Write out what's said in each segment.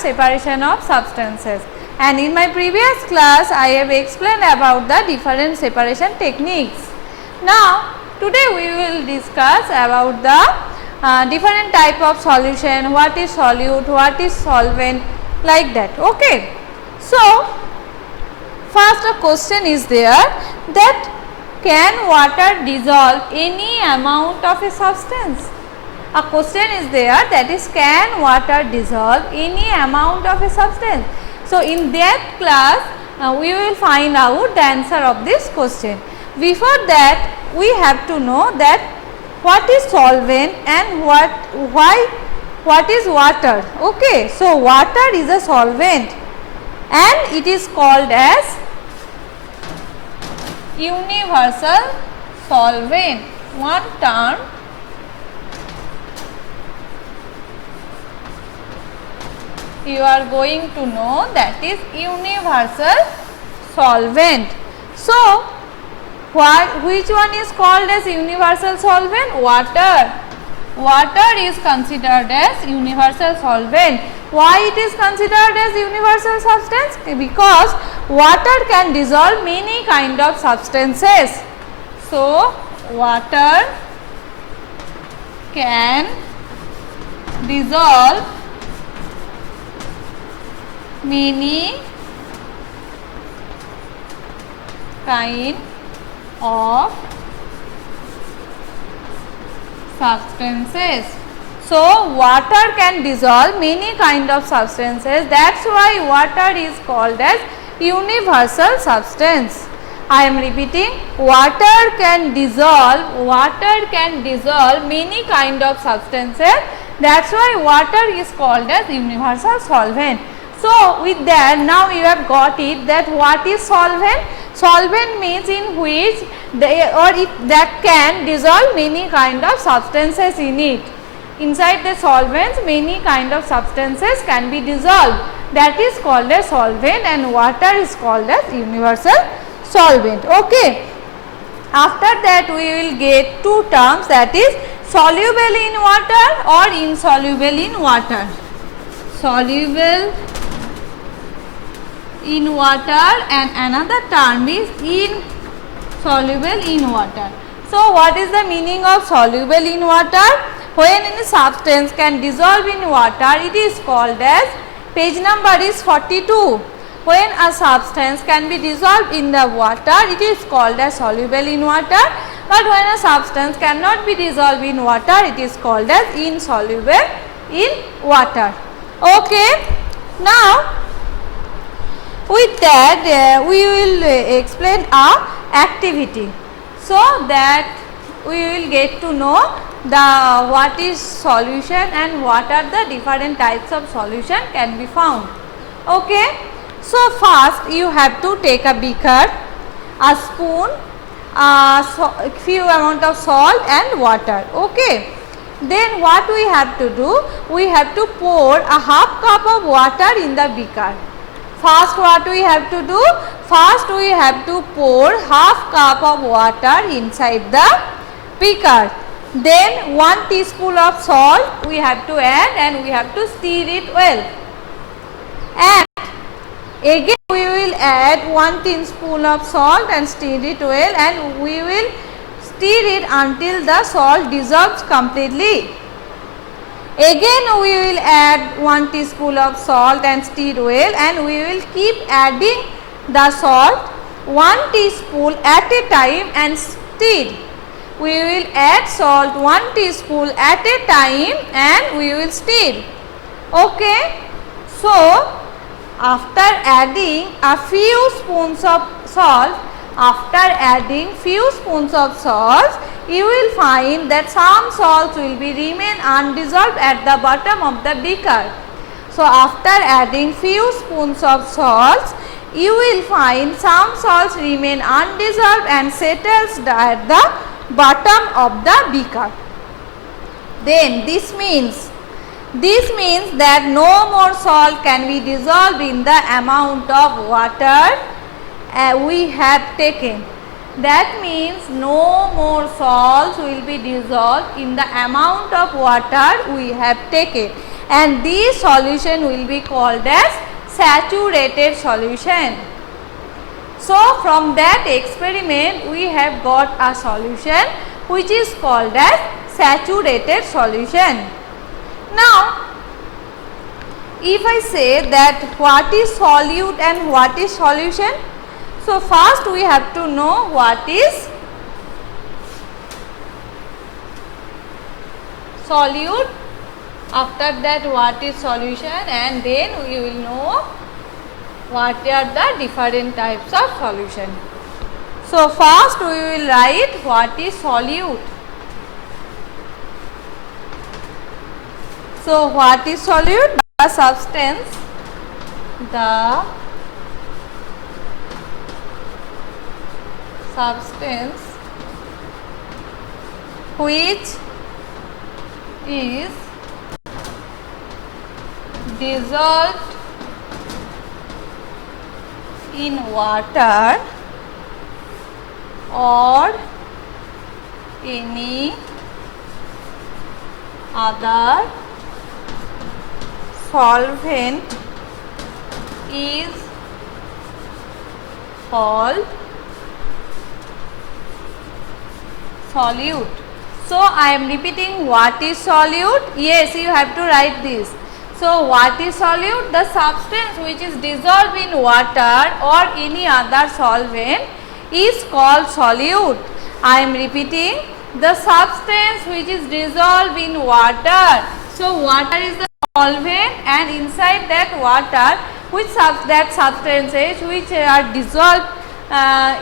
separation of substances. And in my previous class, I have explained about the different separation techniques. Now, today we will discuss about the different type of solution, what is solute, what is solvent, like that. Okay. So, first a question is there that can water dissolve any amount of a substance? A question is there, that is, can water dissolve any amount of a substance? So, in that class we will find out the answer of this question. Before that, we have to know that what is solvent and what is water. Okay. So, water is a solvent and it is called as universal solvent. One term you are going to know, that is universal solvent. So, which one is called as universal solvent? Water. Water is considered as universal solvent. Why it is considered as universal substance? Because water can dissolve many kind of substances. So, water can dissolve many kind of substances. So, water can dissolve many kind of substances. That's why water is called as universal substance. I am repeating, water can dissolve many kind of substances. That's why water is called as universal solvent. So, with that, now you have got it that what is solvent? Solvent means in which that can dissolve many kind of substances in it. Inside the solvents, many kind of substances can be dissolved. That is called as solvent, and water is called as universal solvent. Okay. After that, we will get two terms, that is soluble in water or insoluble in water. Soluble in water and another term is insoluble in water. So, what is the meaning of soluble in water? When any substance can dissolve in water, it is called as, page number is 42. When a substance can be dissolved in the water, it is called as soluble in water. But when a substance cannot be dissolved in water, it is called as insoluble in water. Okay. Now, with that we will explain our activity, so that we will get to know what is solution and what are the different types of solution can be found. Okay. So, first you have to take a beaker, a spoon, few amount of salt and water. Okay. Then what we have to do? We have to pour a half cup of water in the beaker. First, what we have to do? First, we have to pour half cup of water inside the beaker. Then 1 teaspoon of salt we have to add and we have to stir it well. And again we will add 1 teaspoon of salt and stir it well, and we will stir it until the salt dissolves completely. Again we will add 1 teaspoon of salt and stir well, and we will keep adding the salt 1 teaspoon at a time and stir. We will add salt 1 teaspoon at a time and we will stir. Okay. So, after adding a few spoons of salt, you will find that some salts will be remain undissolved at the bottom of the beaker. So, after adding few spoons of salts, you will find some salts remain undissolved and settles at the bottom of the beaker. Then this means that no more salt can be dissolved in the amount of water we have taken. That means no more salts will be dissolved in the amount of water we have taken. and this solution will be called as saturated solution. So from that experiment we have got a solution which is called as saturated solution. Now if I say that what is solute and what is solution, so first we have to know what is solute, after that what is solution, and then we will know what are the different types of solution. So first we will write what is solute. So what is solute? The substance which is dissolved in water or any other solvent is called solute. So I am repeating what is solute. Yes, you have to write this. So what is solute? The substance which is dissolved in water or any other solvent is called solute. I am repeating, the substance which is dissolved in water. So water is the solvent, and inside that water that substances which are dissolved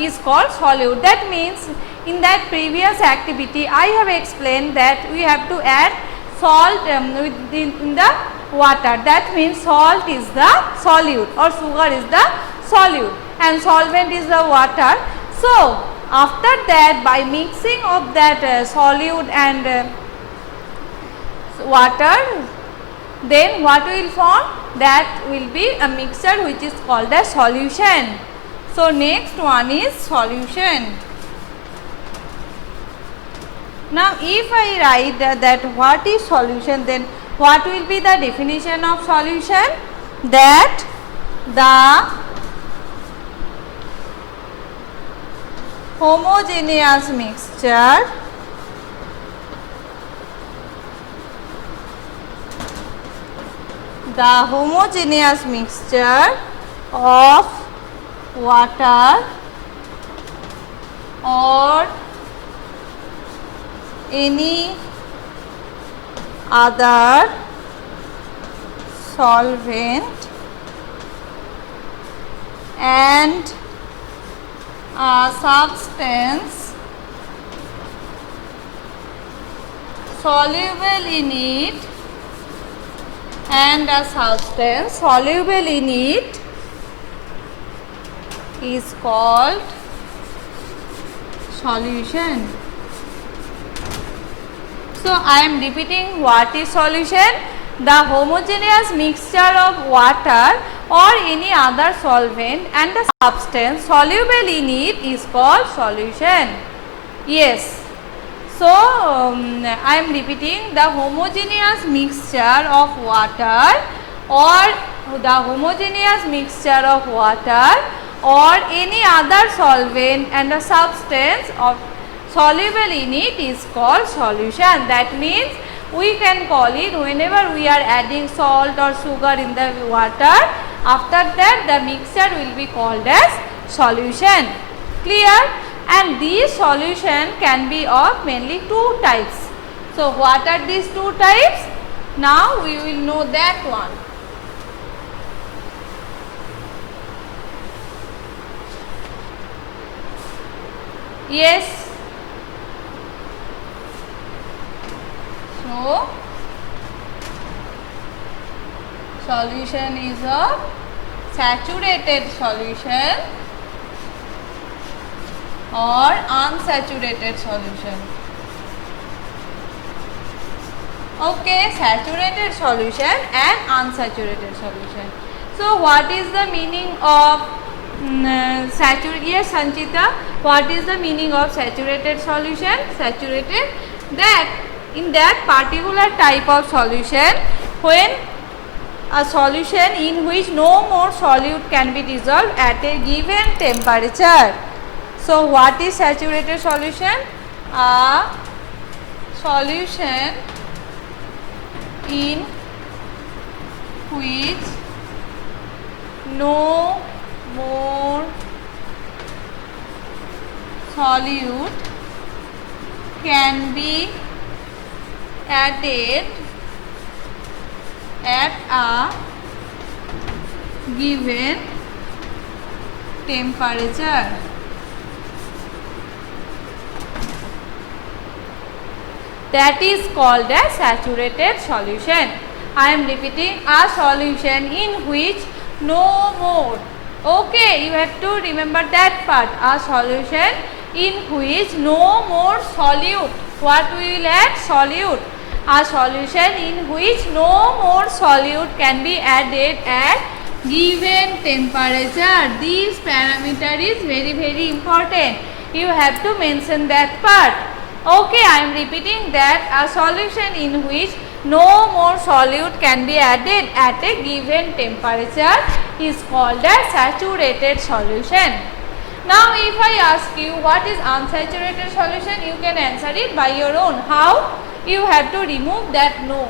is called solute. That means in that previous activity I have explained that we have to add salt in the water. That means salt is the solute or sugar is the solute and solvent is the water. So after that, by mixing of that solute and water, then what will form? That will be a mixture which is called a solution. So next one is solution. Now if I write that what is solution, then what will be the definition of solution? That the homogeneous mixture of water or any other solvent and a substance soluble in it is called solution. So I am repeating what is solution. The homogeneous mixture of water or any other solvent and the substance soluble in it is called solution. Yes. So I am repeating, the homogeneous mixture of water or any other solvent and a substance of soluble in it is called solution. That means we can call it whenever we are adding salt or sugar in the water, after that the mixture will be called as solution. Clear? And these solution can be of mainly two types. So what are these two types? Now we will know that one. Yes. So solution is a saturated solution or unsaturated solution. Okay, saturated solution and unsaturated solution. So what is the meaning of saturated? Yes, Sanchita, what is the meaning of saturated solution? Saturated, that in that particular type of solution when a solution in which no more solute can be dissolved at a given temperature. So what is saturated solution? A solution in which no more solute can be added at a given temperature. That is called as saturated solution. I am repeating, a solution in which no more. Okay, you have to remember that part. A solution in which no more solute. What we will add? Solute. A solution in which no more solute can be added at given temperature. This parameter is very important. You have to mention that part. Okay, I am repeating that a solution in which no more solute can be added at a given temperature is called as saturated solution. Now, if I ask you what is unsaturated solution, you can answer it by your own. How? You have to remove that no.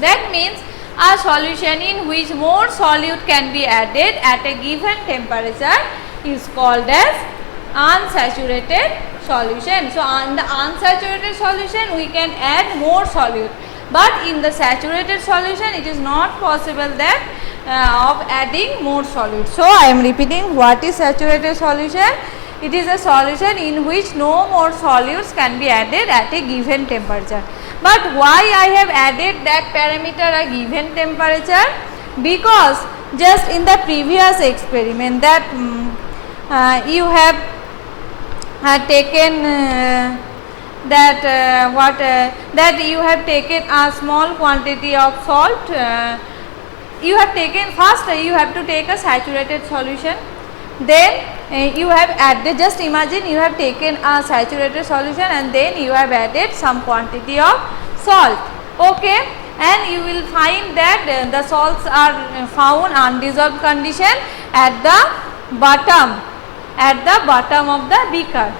That means a solution in which more solute can be added at a given temperature is called as unsaturated solution. So, on the unsaturated solution we can add more solute, but in the saturated solution it is not possible that of adding more solute. So, I am repeating, what is saturated solution? It is a solution in which no more solutes can be added at a given temperature. But why I have added that parameter a given temperature? Because just in the previous experiment that you have taken that you have taken a small quantity of salt. You have taken first, you have to take a saturated solution, then you have added, just imagine you have taken a saturated solution and then you have added some quantity of salt. Okay, and you will find that the salts are found undissolved condition at the bottom of the beaker.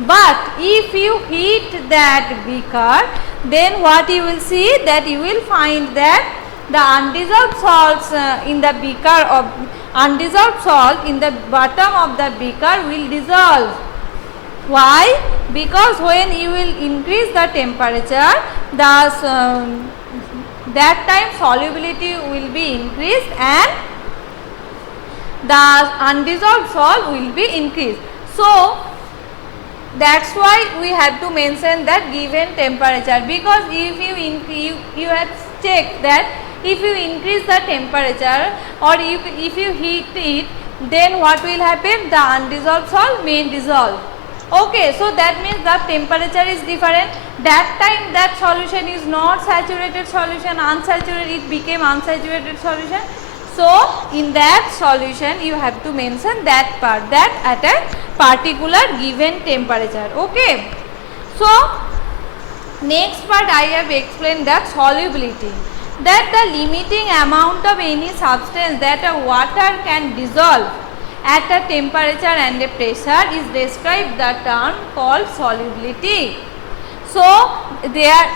But if you heat that beaker, then what you will see, that you will find that the undissolved salts in the beaker of undissolved salt in the bottom of the beaker will dissolve. Why? Because when you will increase the temperature, that time solubility will be increased and the undissolved salt will be increased. So, that's why we have to mention that given temperature, because if you have checked that if you increase the temperature or if you heat it, then what will happen? The undissolved salt may dissolve. Okay, so that means the temperature is different. That time that solution is not saturated solution, unsaturated, it became unsaturated solution. So, in that solution you have to mention that part, that at a particular given temperature. Okay. So, next part I have explained that solubility, that the limiting amount of any substance that a water can dissolve at a temperature and a pressure is described the term called solubility. So, there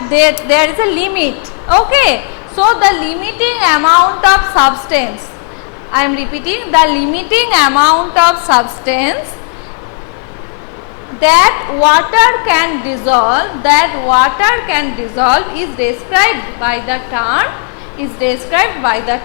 is a limit. Okay. So, the limiting amount of substance, I am repeating, the limiting amount of substance that water can dissolve is described by the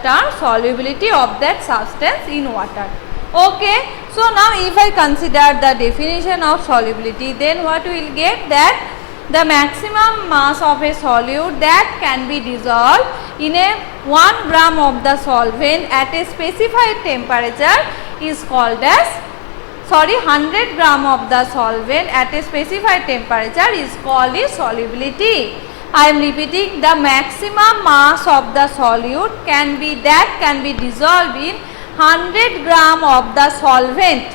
term solubility of that substance in water. Okay. So, now if I consider the definition of solubility, then what we will get, that the maximum mass of a solute that can be dissolved in a 1 gram of the solvent at a specified temperature is called as 100 gram of the solvent at a specified temperature is called as solubility. I am repeating, the maximum mass of the solute can be dissolved in 100 gram of the solvent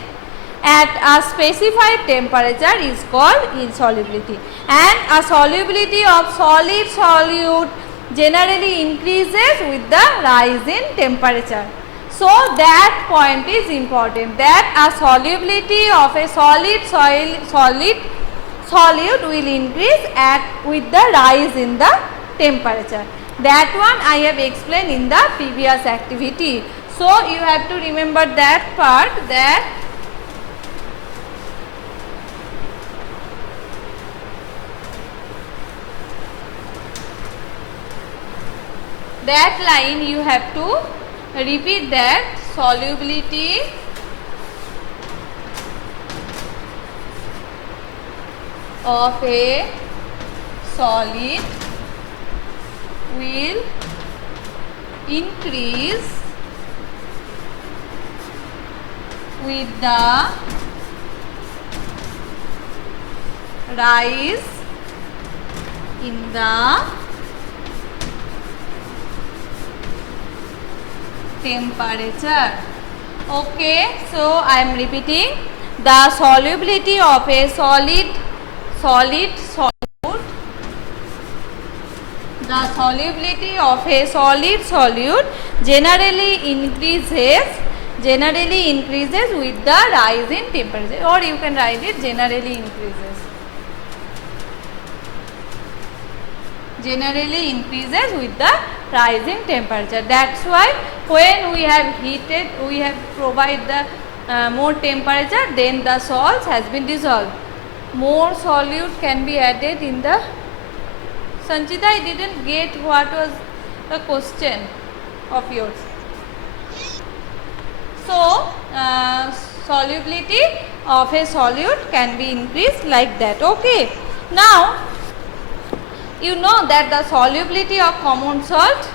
at a specified temperature is called insolubility, and a solubility of solid solute generally increases with the rise in temperature. So that point is important, that a solubility of a solute will increase with the rise in the temperature. That one I have explained in the previous activity. So you have to remember that part, that line you have to repeat, that solubility of a solid will increase with the rise in the temperature. Okay, so I am repeating, the solubility of a solute, the solubility of a solute generally increases with the rise in temperature, or you can write it generally increases with the rise in temperature. That's why when we have heated, we have provided the more temperature, then the salts has been dissolved. More solute can be added in the, Sanchita, I didn't get what was the question of yours. So solubility of a solute can be increased like that. Okay, now you know that the solubility of common salt,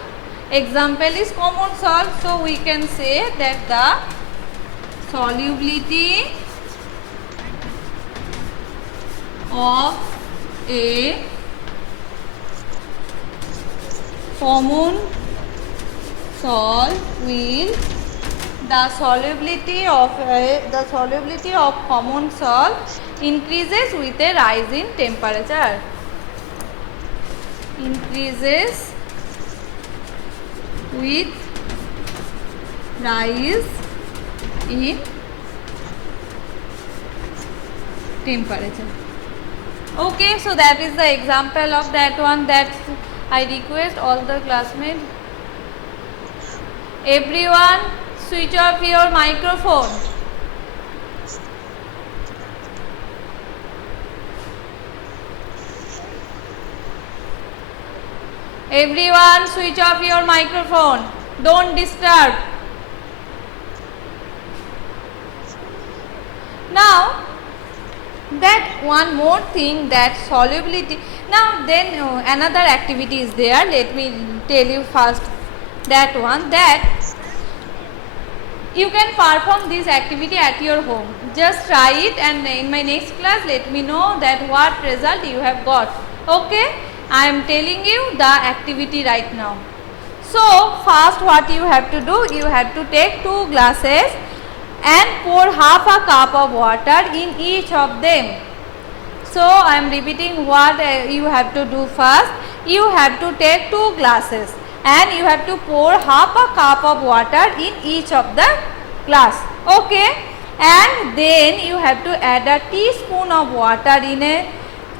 example is common salt, so we can say that the solubility of a common salt will, the solubility of common salt increases with a rise in temperature. Increases with rise in temperature. Okay, so that is the example of that one. That I request all the classmates, everyone switch off your microphone. Everyone switch off your microphone, don't disturb. Now that one more thing, that solubility. Now then another activity is there, let me tell you first that one, that you can perform this activity at your home. Just try it, and in my next class let me know that what result you have got. Okay, I am telling you the activity right now. So first what you have to do, you have to take 2 glasses and pour half a cup of water in each of them. So I am repeating what you have to do first. You have to take 2 glasses and you have to pour half a cup of water in each of the glass. Okay, and then you have to add a teaspoon of water in a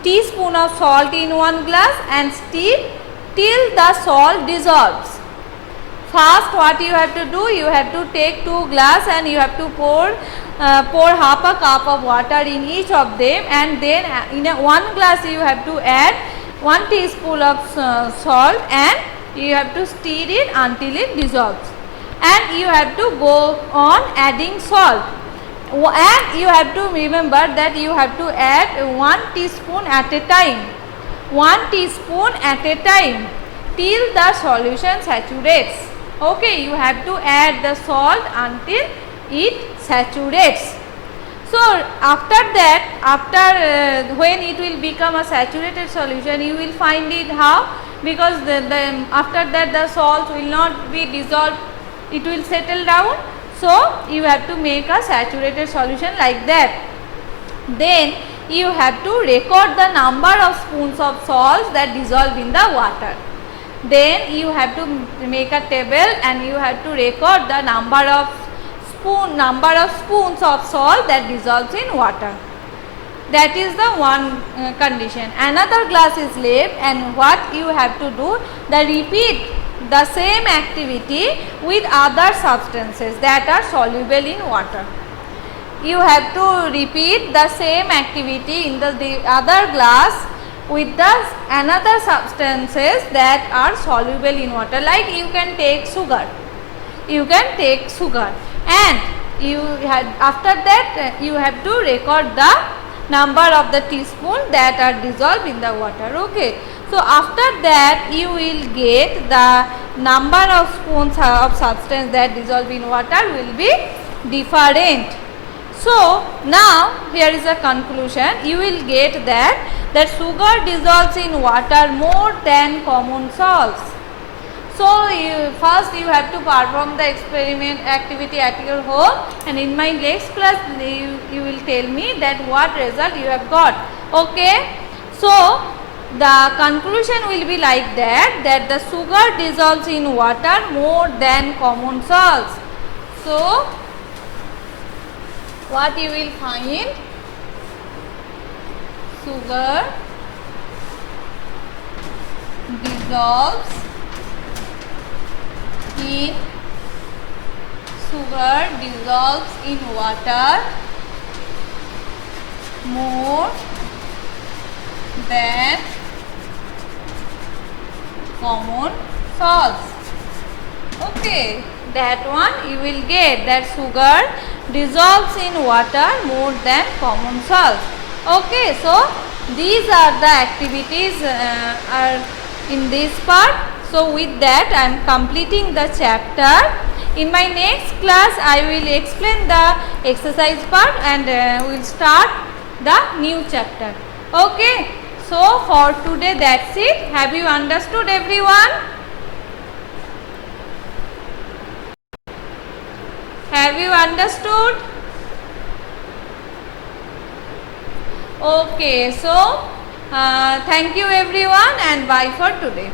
teaspoon of salt in one glass and stir till the salt dissolves. First what you have to do, you have to take 2 glass and you have to pour half a cup of water in each of them, and then in one glass you have to add 1 teaspoon of salt and you have to stir it until it dissolves, and you have to go on adding salt, and you have to remember that you have to add 1 teaspoon at a time, 1 teaspoon at a time till the solution saturates. Okay, you have to add the salt until it saturates. So after that, when it will become a saturated solution, you will find it how, because after that the salt will not be dissolved, it will settle down. So you have to make a saturated solution like that. Then you have to record the number of spoons of salts that dissolve in the water. then you have to make a table and you have to record the number of spoons of salt that dissolves in water. That is the one condition. Another glass is left, and what you have to do, repeat the same activity with other substances that are soluble in water. You have to repeat the same activity in the other glass with the another substances that are soluble in water. Like you can take sugar. You can take sugar, and you had after that you have to record the number of the teaspoon that are dissolved in the water. Okay. So after that you will get the number of spoons of substance that dissolve in water will be different. So now here is a conclusion. You will get that sugar dissolves in water more than common salts. So first you have to perform the experiment activity at your home, and in my next class you will tell me that what result you have got. Okay. So the conclusion will be like that the sugar dissolves in water more than common salts. So what you will find, sugar dissolves in water more than common salts. Okay, that one you will get, that sugar dissolves in water more than common salts. Okay, so these are the activities are in this part. So with that I am completing the chapter. In my next class I will explain the exercise part, and we will start the new chapter. Okay. So for today that's it. Have you understood, everyone? Have you understood? Okay. So thank you everyone, and bye for today.